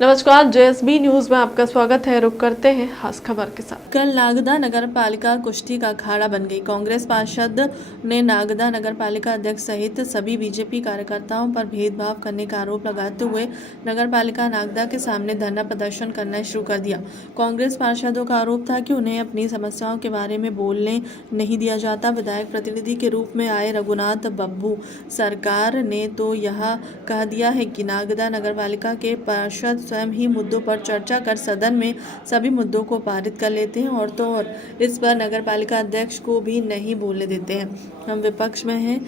नमस्कार, JSB news में आपका स्वागत है। रुक करते हैं खास खबर के साथ। कल नागदा नगर पालिका कुश्ती का अखाड़ा बन गई। कांग्रेस पार्षद ने नागदा नगर पालिका अध्यक्ष सहित सभी बीजेपी कार्यकर्ताओं पर भेदभाव करने का आरोप लगाते हुए नगर पालिका नागदा के सामने धरना प्रदर्शन करना शुरू कर दिया। कांग्रेस पार्षदों का आरोप था कि उन्हें अपनी समस्याओं के बारे में बोलने नहीं दिया जाता। विधायक प्रतिनिधि के रूप में आए रघुनाथ बब्बू सरकार ने तो यह कह दिया है कि नागदा नगर पालिका के पार्षद स्वयं ही मुद्दों पर चर्चा कर सदन में सभी मुद्दों को पारित कर लेते हैं और तो और इस पर नगर पालिका अध्यक्ष को भी नहीं बोलने देते हैं। हम विपक्ष में हैं,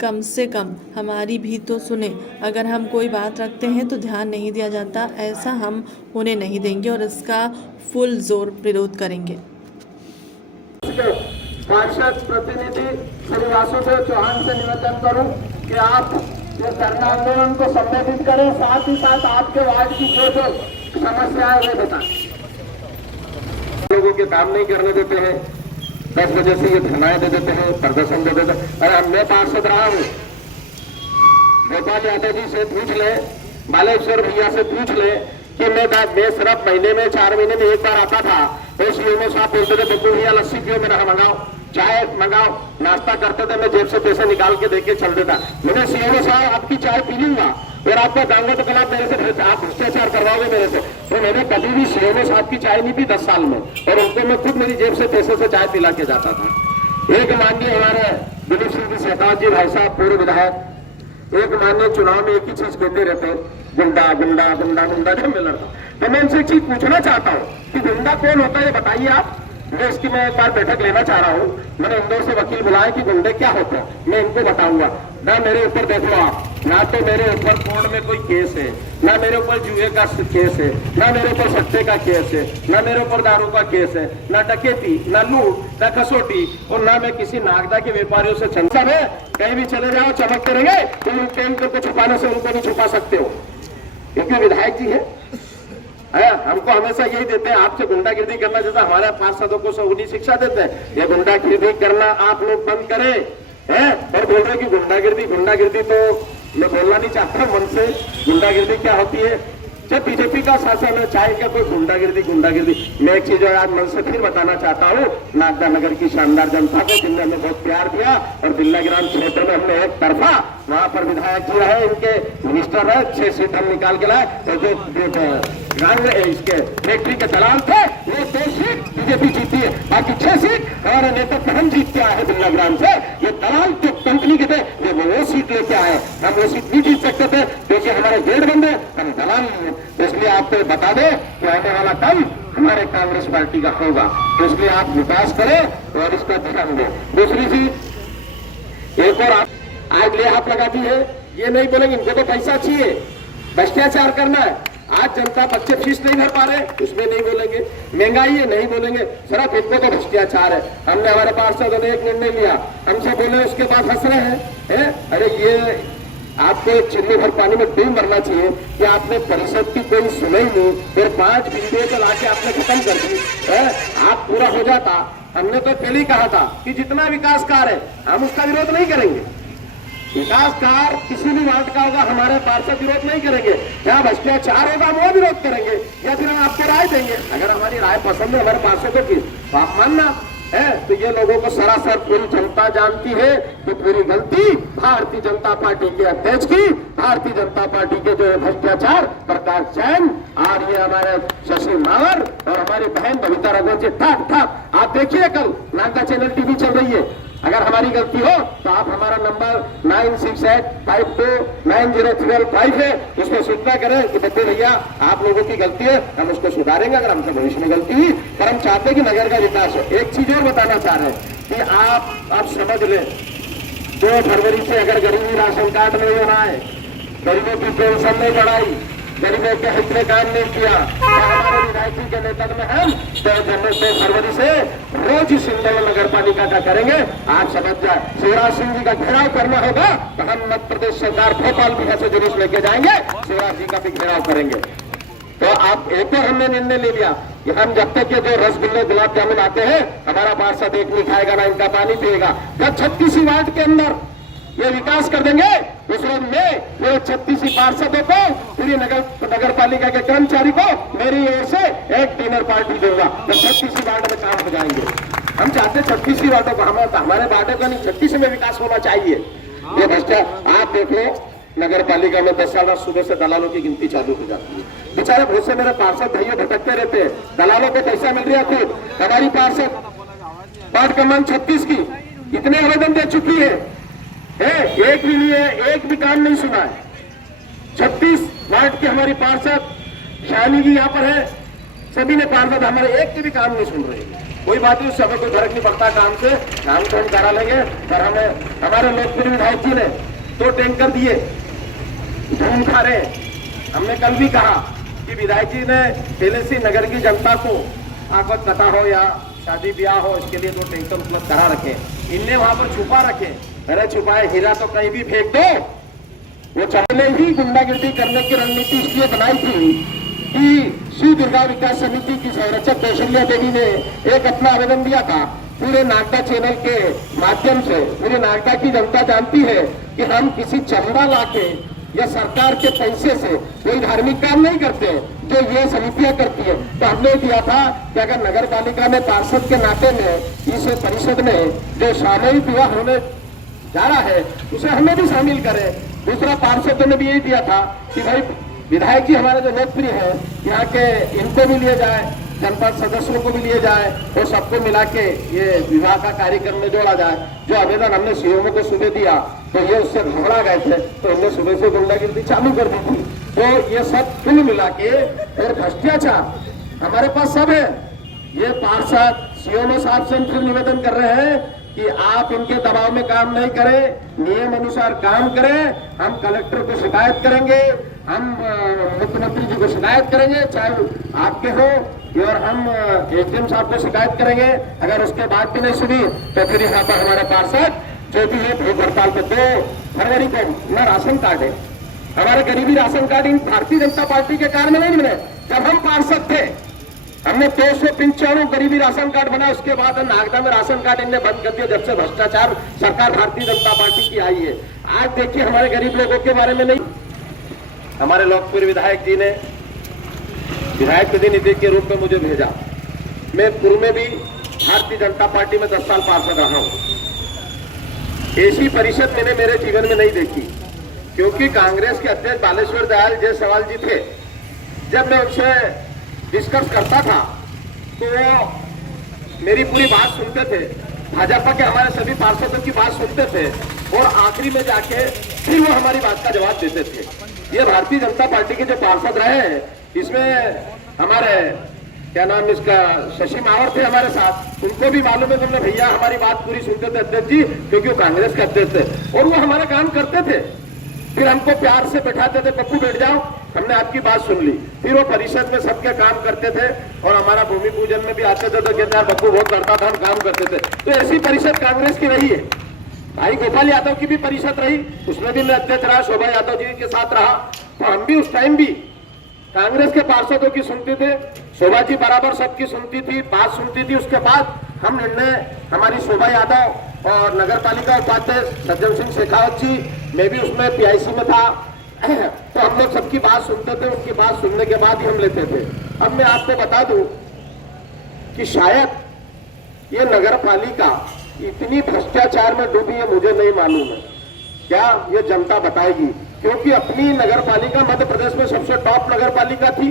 कम से कम हमारी भी तो सुने। अगर हम कोई बात रखते हैं तो ध्यान नहीं दिया जाता, ऐसा हम उन्हें नहीं देंगे और इसका फुल जोर विरोध करेंगे। पार्षद प्रतिनिधि श्री वासुदेव चौहान से निवेदन करूं कि आप ये धरना आंदोलन को संबोधित करें, साथ ही साथ आपके वार्ड की जो जो समस्याएं वो बताएं। लोगों के काम नहीं करने देते हैं, 10 बजे से ये धरनाएं दे देते हैं, प्रदर्शन दे देते हैं। अरे मैं पार्षद रहा हूँ, गोपाल यादव जी से पूछ ले, बालेश्वर भैया से पूछ ले कि मैं सिर्फ महीने में 4 महीने में एक बार आता था, तो सीओ में साहब बोलते थे बब्बू भैया लस्सी पियो, मेरा मंगाओ, चाय मंगाओ, नाश्ता करते थे, मैं जेब से पैसे निकाल के देके चल देता। मैंने सीओ साहब आपकी चाय पी लूंगा और आपको दांगा तो कल आप मेरे से आप भ्रष्टाचार करवाओगे मेरे से, तो मैंने कभी भी सीओ साहब की चाय नहीं पी 10 साल में, और उनको मैं खुद मेरी जेब से पैसे से चाय पिला के जाता था। एक माननीय हमारे दिलीप सिंह सहताज जी भाई साहब पूर्व विधायक, एक माननीय चुनाव में एक ही चीज कहते रहते, गुंडा गुंडा गुंडा गुंडा जब मैं लड़ता। तो मैं इनसे एक चीज पूछना चाहता हूँ कि गुंडा कौन होता है, बताइए आप। मैं एक बार बैठक लेना चाह रहा हूँ। मैंने इंदौर से वकील बुलाया कि गुंडे क्या होते हैं, मैं इनको बताऊंगा। ना मेरे ऊपर देख लो आप, ना तो मेरे ऊपर कोर्ट में कोई केस है, ना मेरे ऊपर जुए का केस है, ना मेरे ऊपर सट्टे का केस है, ना मेरे ऊपर दारू का केस है, ना डकैती, ना लूट, ना कसौटी, और ना मैं किसी नागदा के व्यापारियों से चंदा है। कहीं भी चले जाओ चमकते रहेंगे, तुम उनको छुपाने से उनको भी छुपा सकते हो, क्योंकि विधायक जी है। हमको हमेशा यही देते हैं, आपसे गुंडागिर्दी करना जैसा हमारे पार्षदों को सौगुनी शिक्षा देते हैं। ये गुंडागिर्दी करना आप लोग बंद करें, हैं? और बोल रहे कि गुंडागिर्दी तो मैं बोलना नहीं चाहता मन से। गुंडागिर्दी क्या होती है? जब बीजेपी का शासन है, चाहे क्या कोई गुंडागिर्दी। मैं एक चीज आज मन से फिर बताना चाहता हूँ, नागदा नगर की शानदार जनता को जिनने हमें बहुत प्यार दिया, और बिल्लाग्राम क्षेत्र में हमने एक तरफा वहां पर विधायक जी रहे, इनके मिनिस्टर रहे, 6 सीट हम निकाल के लाए। तो जो इसके फैक्ट्री के दलाल थे वो 2 सीट बीजेपी जीती है, बाकी 6 सीट हमारे नेतृत्व हम जीत के आए हैं बिल्लाग्राम से। ये दलाल जो कंपनी के थे वो सीट लेके आए, हम वो सीट नहीं जीत सकते थे क्योंकि हमारे गेट बंद है, हम दलाल नहीं है। इसलिए आपको बता दें कि आने वाला कल हमारे कांग्रेस पार्टी का होगा, तो इसलिए आप विकास करें और इसको ध्यान दें। दूसरी चीज एक और आप आज ले हाथ लगाती है, ये नहीं बोलेंगे इनको तो पैसा चाहिए, भ्रष्टाचार करना है। आज जनता बच्चे फीस नहीं भर पा रहे, उसमें नहीं बोलेंगे, महंगाई है नहीं बोलेंगे, सिर्फ इनको तो भ्रष्टाचार है। हमने हमारे पार्षदों ने एक निर्णय लिया, हमसे बोले, उसके बाद हंस रहे हैं। अरे ये आपको एक चिल्ली भर पानी में डूब मरना चाहिए कि आपने परिषद की कोई सुनाई नहीं, फिर 5 बिंदुओं को लाके आपने खत्म कर दी। आप पूरा हो जाता। हमने तो पहले ही कहा था कि जितना विकास कार्य है हम उसका विरोध नहीं करेंगे। विकास कार्य किसी भी वार्ड का होगा, हमारे पार्षद विरोध नहीं करेंगे। क्या भ्रष्टाचार होगा वो विरोध करेंगे, या फिर हम आपको राय देंगे। अगर हमारी राय पसंद है हमारे पार्षदों की तो आप मानना है। तो ये लोगों को सरासर पूरी जनता जानती है कि पूरी गलती भारतीय जनता पार्टी के अध्यक्ष की, भारतीय जनता पार्टी के जो भ्रष्टाचार प्रकाश जैन और ये हमारे शशि मावर और हमारी बहन बबीता रघुवंशी ठाक ठाक। आप देखिए कल नागदा चैनल टीवी चल रही है, अगर हमारी गलती हो तो आप हमारा नंबर 9685290305 है, उसमें सूचना करें कि बच्चे भैया आप लोगों की गलती है, हम उसको सुधारेंगे अगर हमसे भविष्य में गलती हुई। पर हम चाहते हैं कि नगर का विकास हो। एक चीज और बताना चाह रहे हैं कि आप समझ लें, 2 फरवरी से अगर गरीबी राशन कार्ड नहीं होना है, गरीबों की पेंशन नहीं बढ़ाई, गरीबों के हित में काम नहीं किया, तो हमारे विधायक जी के नेतृत्व में हम 2 फरवरी से रोज इस इंदौर नगर पालिका का करेंगे। आप समझ जाए, शिवराज सिंह जी का घेराव करना होगा तो हम मध्य प्रदेश सरकार भोपाल बिहार से जुलूस लेके जाएंगे, शिवराज जी का भी घेराव करेंगे। तो आप एक और हमने निर्णय ले लिया कि हम जब तक के जो रसगुल्ले गुलाब जामुन आते हैं, हमारा पार्षद एक नहीं खाएगा ना इनका पानी पिएगा। जब 36 वार्ड के अंदर ये विकास कर देंगे। उस रोज में पूरे 36 पार्षदों को, पूरी नगर पालिका के कर्मचारी को मेरी ओर से एक डिनर पार्टी दूंगा। तो 36 वार्ड में काम हो जाएंगे। हम चाहते 36 वार्डों को, हमारे वार्डों का नहीं 36 में विकास होना चाहिए। ये भ्रष्टाचार आप देखो, नगर पालिका में 10 साल सुबह से दलालों की गिनती चालू हो जाती है। बेचारे बहुत से मेरे पार्षद भैया भटकते रहते हैं, दलालों को पैसा मिल रहा है। हमारी पार्षद वार्ड क्रमांक 36 की इतने आवेदन दे चुकी है, एक भी नहीं है, एक भी काम नहीं सुना है। 36 वार्ड की हमारी पार्षद शानी जी यहाँ पर है, सभी ने पार्षद हमारे एक के भी काम नहीं सुन रहे। कोई बात नहीं, उससे हमें कोई फर्क नहीं पड़ता काम से, काम तो हम करा लेंगे। पर हमें हमारे लोकप्रिय विधायक जी ने 2 टैंकर दिए, धूम खा रहे। हमने कल भी कहा कि विधायक जी ने पहले से नगर की जनता को आपद कथा हो या शादी ब्याह हो, इसके लिए 2 टैंकर उपलब्ध करा रखे। इनने वहां पर छुपा रखे। अरे छुपाए हीरा तो कहीं भी फेंक दो। वो पहले ही गुंडागिर्दी करने की रणनीति इसलिए बनाई थी कि श्री दुर्गा विकास समिति की संरक्षक कौशल्या देवी ने एक अपना आवेदन दिया था। पूरे नागदा चैनल के माध्यम से पूरी नागदा की जनता जानती है कि हम किसी चंदा लाके या सरकार के पैसे से कोई धार्मिक काम नहीं करते, जो ये समितियां करती है। तो हमने दिया था कि अगर नगर पालिका में पार्षद के नाते में इस परिषद में जो सामूहिक विवाह होने जा रहा है उसे हमें भी शामिल करें। दूसरा पार्षदों ने भी यही दिया था कि भाई विधायक जी हमारे जो लोकप्रिय है यहाँ के, इनको भी लिए जाए, जनपद सदस्यों को भी लिए जाए और सबको मिला के ये विवाह का कार्यक्रम में जोड़ा जाए। जो आवेदन हमने सीएमओ को सुबह दिया तो ये उससे घबरा गए थे, तो हमने सुबह से गुंडागिर्दी चालू कर दी थी। तो ये सब कुल मिला के और भ्रष्टाचार हमारे पास सब है। ये पार्षद सीएमओ साहब से फिर निवेदन कर रहे हैं कि आप इनके दबाव में काम नहीं करें, नियम अनुसार काम करें। हम कलेक्टर को शिकायत करेंगे, हम मुख्यमंत्री जी को शिकायत करेंगे, चाहे आपके हो, और हम एसडीएम साहब को शिकायत करेंगे। अगर उसके बाद भी नहीं सुनी तो फिर यहाँ पर हमारे पार्षद जो भी है भूख हड़ताल पे 2 फरवरी को न राशन कार्ड है, हमारे गरीबी राशन कार्ड इन भारतीय जनता पार्टी के कारण नहीं बने। जब हम पार्षद थे हमने 295 गरीबी राशन कार्ड बना, उसके बाद नागदा में राशन कार्ड इनने बंद कर दिया जब से भ्रष्टाचार सरकार भारतीय जनता पार्टी की आई है। आज देखिए हमारे गरीब लोगों के बारे में नहीं, हमारे लोकप्रिय विधायक जी ने विधायक प्रतिनिधि के रूप में मुझे भेजा। मैं पूर्व में भी भारतीय जनता पार्टी में 10 साल पार्षद रहा हूं। ऐसी परिषद मैंने मेरे जीवन में नहीं देखी, क्योंकि कांग्रेस के अध्यक्ष बालेश्वर दयाल जायसवाल जी थे। जब मैं उनसे डिस्कस करता था तो वो मेरी पूरी बात सुनते थे, भाजपा के हमारे सभी पार्षदों की बात सुनते थे और आखिरी में जाके फिर वो हमारी बात का जवाब देते थे। ये भारतीय जनता पार्टी के जो पार्षद रहे हैं इसमें हमारे क्या नाम इसका शशि मावर थे हमारे साथ, उनको भी मालूम है तुमने भैया हमारी बात पूरी सुनते थे अध्यक्ष जी, क्योंकि वो कांग्रेस के अध्यक्ष थे और वो हमारा काम करते थे। फिर हमको प्यार से बैठाते थे, पप्पू बैठ जाओ, हमने आपकी बात सुन ली। फिर वो परिषद में सबके काम करते थे और हमारा भूमि पूजन में भी आते थे तो कहते हैं पप्पू बहुत करता था, हम काम करते थे। तो ऐसी परिषद कांग्रेस की रही है। भाई गोपाल यादव की भी परिषद रही, उसमें भी मैं अध्यक्ष रहा, शोभा यादव जी के साथ रहा। तो हम भी उस टाइम भी कांग्रेस के पार्षदों की सुनते थे, शोभा जी बराबर सबकी सुनती थी, बात सुनती थी। उसके बाद हम निर्णय हमारी शोभा यादव और नगर पालिका उपाध्यक्ष सज्जन सिंह शेखावत जी, मैं भी उसमें पीआईसी में था, तो हम लोग सबकी बात सुनते थे। उनकी बात सुनने के बाद ही हम लेते थे। अब मैं आपको बता दूं कि शायद ये नगर पालिका इतनी भ्रष्टाचार में डूबी है मुझे नहीं मालूम है, क्या ये जनता बताएगी। क्योंकि अपनी नगर पालिका मध्य प्रदेश में सबसे टॉप नगर पालिका थी,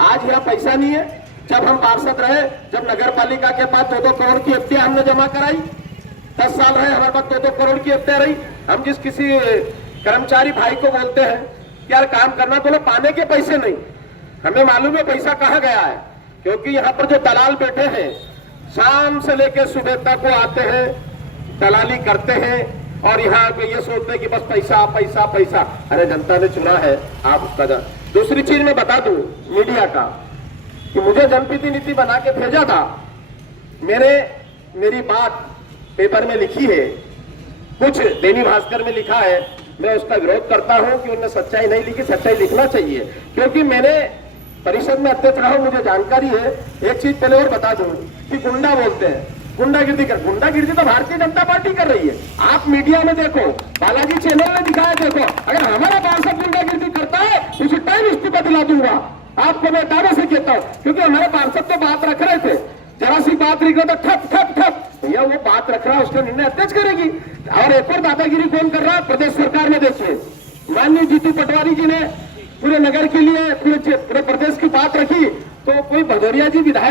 आज यहाँ पैसा नहीं है। जब हम पार्षद रहे, जब नगर पालिका के पास 2-2 करोड़ की एफडीआई हमने जमा कराई, 10 साल रहे हमारे पास 2-2 करोड़ की एफडीआई रही। हम जिस किसी कर्मचारी भाई को बोलते हैं कि यार काम करना, तो पाने के पैसे नहीं, हमें मालूम है पैसा कहाँ गया है। क्योंकि यहाँ पर जो दलाल बैठे हैं शाम से लेकर सुबह तक वो आते हैं, दलाली करते हैं और यहाँ पे ये सोचते हैं कि बस पैसा पैसा पैसा। अरे जनता ने चुना है, आप उसका दूसरी चीज मैं बता दूं मीडिया का कि मुझे जनप्रतिनिधि बना के भेजा था, मेरी बात पेपर में लिखी है, कुछ दैनिक भास्कर में लिखा है, मैं उसका विरोध करता हूं कि उन्होंने सच्चाई नहीं लिखी। सच्चाई लिखना चाहिए, क्योंकि मैंने परिषद में अध्यक्ष रहा हूं, मुझे जानकारी है। एक चीज पहले और बता दूं कि गुंडा बोलते हैं, गुंडागिर्दी तो भारतीय जनता पार्टी कर रही है। आप मीडिया में देखो, बालाजी चैनल ने दिखाया, देखो, अगर हमारा पार्षद गुंडागिर्दी करता है उसे टाइम इस्तीफा दिला दूंगा। आपको मैं दावे से कहता हूं, क्योंकि हमारे पार्षद तो बात रख रहे थे, जरा सी बात रख रहा था, ठप ठप ठप, भैया वो बात रख रहा है, उसका निर्णय अध्यक्ष करेगी। और एक और दादागिरी कौन कर रहा है? प्रदेश सरकार में देखिए, माननीय जीतू पटवारी जी ने पूरे नगर के लिए पूरे प्रदेश की बात रखी, तो कोई भदौरिया जी विधायक